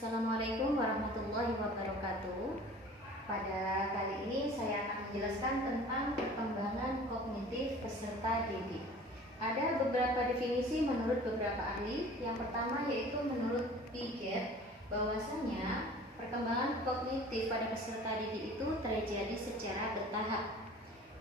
Assalamualaikum warahmatullahi wabarakatuh. Pada kali ini saya akan menjelaskan tentang perkembangan kognitif peserta didik. Ada beberapa definisi menurut beberapa ahli. Yang pertama yaitu menurut Piaget, bahwasanya perkembangan kognitif pada peserta didik itu terjadi secara bertahap.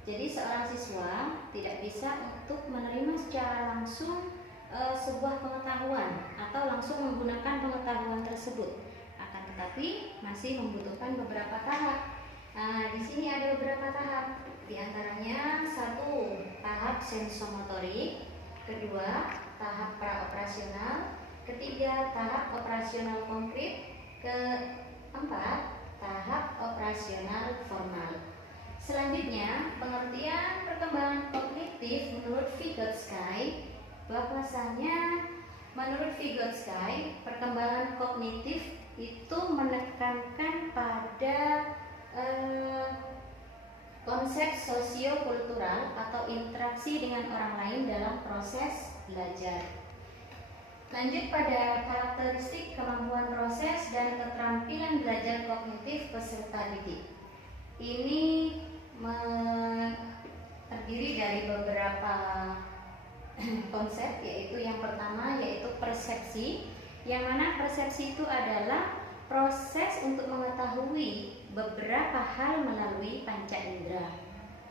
Jadi seorang siswa tidak bisa untuk menerima secara langsung sebuah pengetahuan atau langsung menggunakan pengetahuan tersebut, akan tetapi masih membutuhkan beberapa tahap. Nah, di sini ada beberapa tahap. Di antaranya satu, tahap sensomotorik, kedua, tahap praoperasional, ketiga, tahap operasional konkret, keempat, tahap operasional formal. Selanjutnya, pengertian perkembangan kognitif menurut Vygotsky, bahwasanya menurut Vygotsky, perkembangan kognitif itu menekankan pada konsep sosiokultural atau interaksi dengan orang lain dalam proses belajar. Lanjut pada karakteristik kemampuan proses dan keterampilan belajar kognitif peserta didik. Ini terdiri dari beberapa konsep, yaitu yang pertama yaitu persepsi, yang mana persepsi itu adalah proses untuk mengetahui beberapa hal melalui panca indera.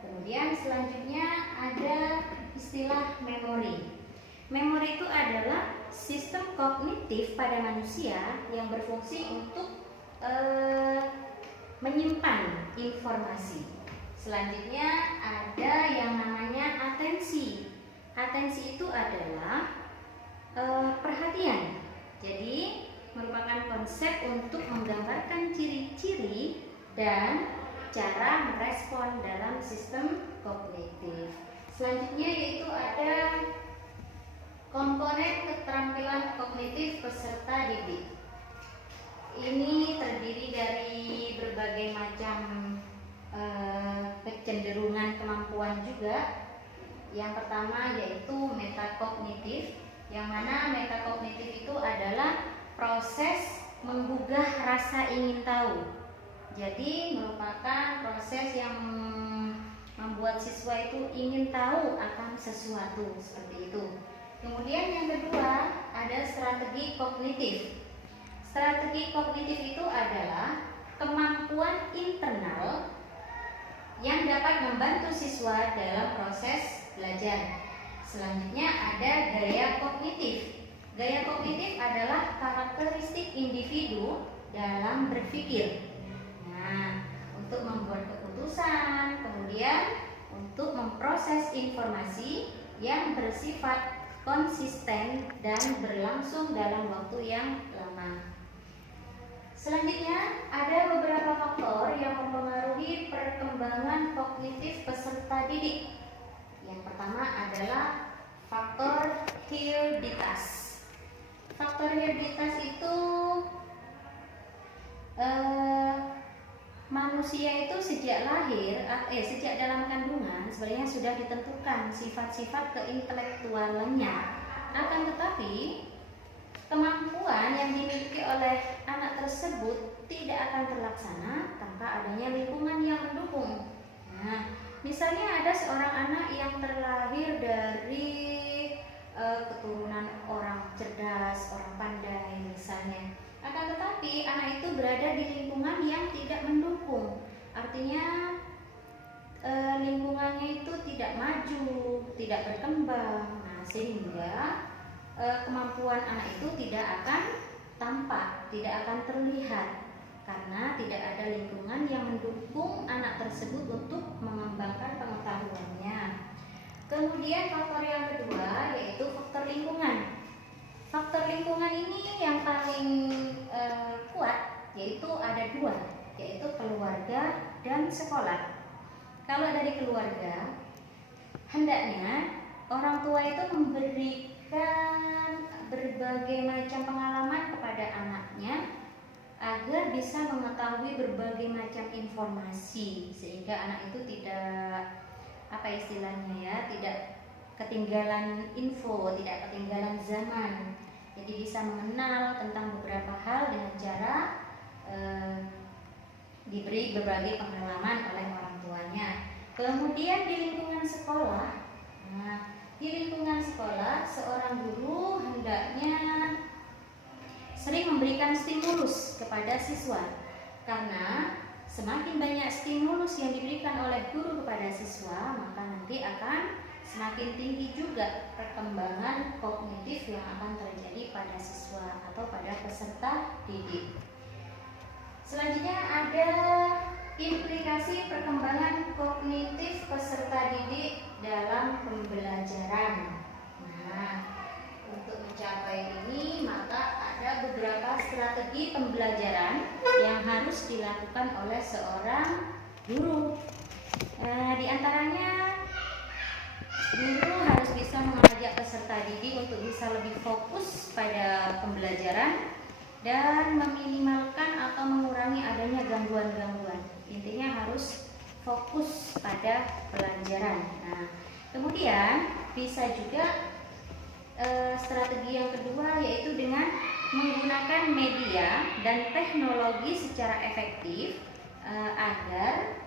Kemudian selanjutnya ada istilah memori. Memori itu adalah sistem kognitif pada manusia yang berfungsi untuk menyimpan informasi. Selanjutnya ada yang namanya atensi. Atensi itu adalah perhatian. Jadi merupakan konsep untuk menggambarkan ciri-ciri dan cara merespon dalam sistem kognitif. Selanjutnya yaitu ada komponen keterampilan kognitif peserta didik. Ini terdiri dari berbagai macam kecenderungan kemampuan juga. Yang pertama yaitu metakognitif, yang mana metakognitif itu adalah proses menggugah rasa ingin tahu. Jadi merupakan proses yang membuat siswa itu ingin tahu akan sesuatu, seperti itu. Kemudian yang kedua ada strategi kognitif. Strategi kognitif itu adalah kemampuan internal yang dapat membantu siswa dalam proses belajar. Selanjutnya ada gaya kognitif. Gaya kognitif adalah karakteristik individu dalam berpikir. Nah, untuk membuat keputusan, kemudian untuk memproses informasi yang bersifat konsisten dan berlangsung dalam waktu yang lama. Selanjutnya ada beberapa faktor yang mempengaruhi perkembangan kognitif peserta didik. Yang pertama adalah faktor hereditas. Faktor hereditas itu manusia itu sejak lahir, sejak dalam kandungan sebenarnya sudah ditentukan sifat-sifat keintelektualannya. Akan tetapi kemampuan yang dimiliki oleh anak tersebut tidak akan terlaksana tanpa adanya lingkungan yang mendukung. Nah, misalnya ada seorang anak yang terlahir dari keturunan orang cerdas, orang pandai misalnya. Akan tetapi anak itu berada di lingkungan yang tidak mendukung. Artinya lingkungannya itu tidak maju, tidak berkembang. Nah, sehingga kemampuan anak itu tidak akan tampak, tidak akan terlihat, karena tidak ada lingkungan yang mendukung anak tersebut untuk mengembangkan pengetahuannya. Kemudian faktor yang kedua yaitu faktor lingkungan. Faktor lingkungan ini yang paling kuat, yaitu ada dua, yaitu keluarga dan sekolah. Kalau dari keluarga, hendaknya orang tua itu memberikan berbagai macam pengalaman kepada anaknya agar bisa mengetahui berbagai macam informasi, sehingga anak itu tidak tidak ketinggalan info, tidak ketinggalan zaman. Jadi bisa mengenal tentang beberapa hal dengan cara diberi berbagai pengalaman oleh orang tuanya. Kemudian di lingkungan sekolah, di lingkungan sekolah seorang guru hendaknya sering memberikan stimulus kepada siswa, karena semakin banyak stimulus yang diberikan oleh guru kepada siswa, maka nanti akan semakin tinggi juga perkembangan kognitif yang akan terjadi pada siswa atau pada peserta didik. Selanjutnya ada implikasi perkembangan kognitif peserta didik dalam pembelajaran. Nah, untuk mencapai ini maka ada beberapa strategi pembelajaran yang harus dilakukan oleh seorang guru. Di antaranya guru harus bisa mengajak peserta didik untuk bisa lebih fokus pada pembelajaran dan meminimalkan atau mengurangi adanya gangguan-gangguan. Intinya harus fokus pada pelajaran. Nah, kemudian bisa juga strategi yang kedua yaitu dengan menggunakan media dan teknologi secara efektif agar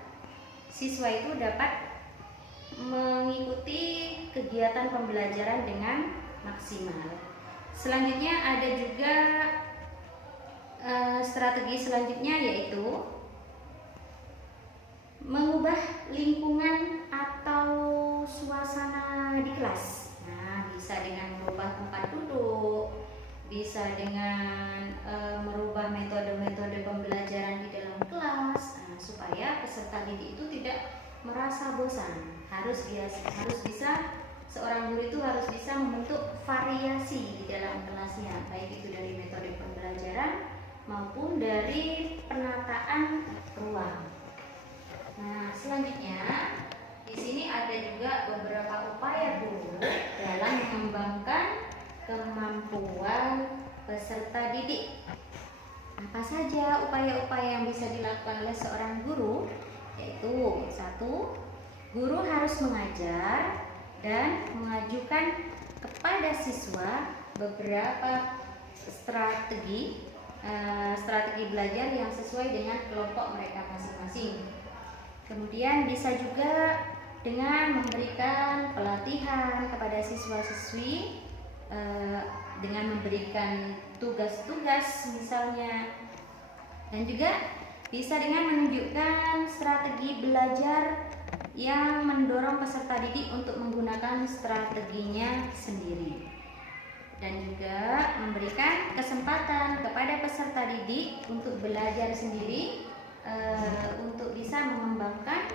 siswa itu dapat mengikuti kegiatan pembelajaran dengan maksimal. Selanjutnya ada juga strategi selanjutnya yaitu mengubah lingkungan atau suasana di kelas. Nah, bisa dengan merubah tempat duduk, bisa dengan merubah metode-metode pembelajaran di dalam kelas, supaya peserta didik itu tidak merasa bosan. Harus bisa seorang guru itu harus bisa membentuk variasi di dalam kelasnya, baik itu dari metode pembelajaran maupun dari penataan ruang. Nah, selanjutnya di sini ada juga beberapa upaya guru dalam mengembangkan kemampuan peserta didik. Apa saja upaya-upaya yang bisa dilakukan oleh seorang guru? Yaitu 1. Guru harus mengajar dan mengajukan kepada siswa beberapa strategi belajar yang sesuai dengan kelompok mereka masing-masing. Kemudian bisa juga dengan memberikan pelatihan kepada siswa-siswi dengan memberikan tugas-tugas misalnya, dan juga bisa dengan menunjukkan strategi belajar yang mendorong peserta didik untuk menggunakan strateginya sendiri, dan juga memberikan kesempatan kepada peserta didik untuk belajar sendiri untuk bisa mengembangkan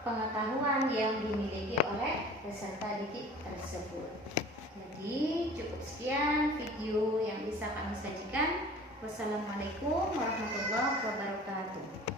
pengetahuan yang dimiliki oleh peserta didik tersebut. Jadi cukup sekian video yang bisa kami sajikan. Wassalamualaikum warahmatullahi wabarakatuh.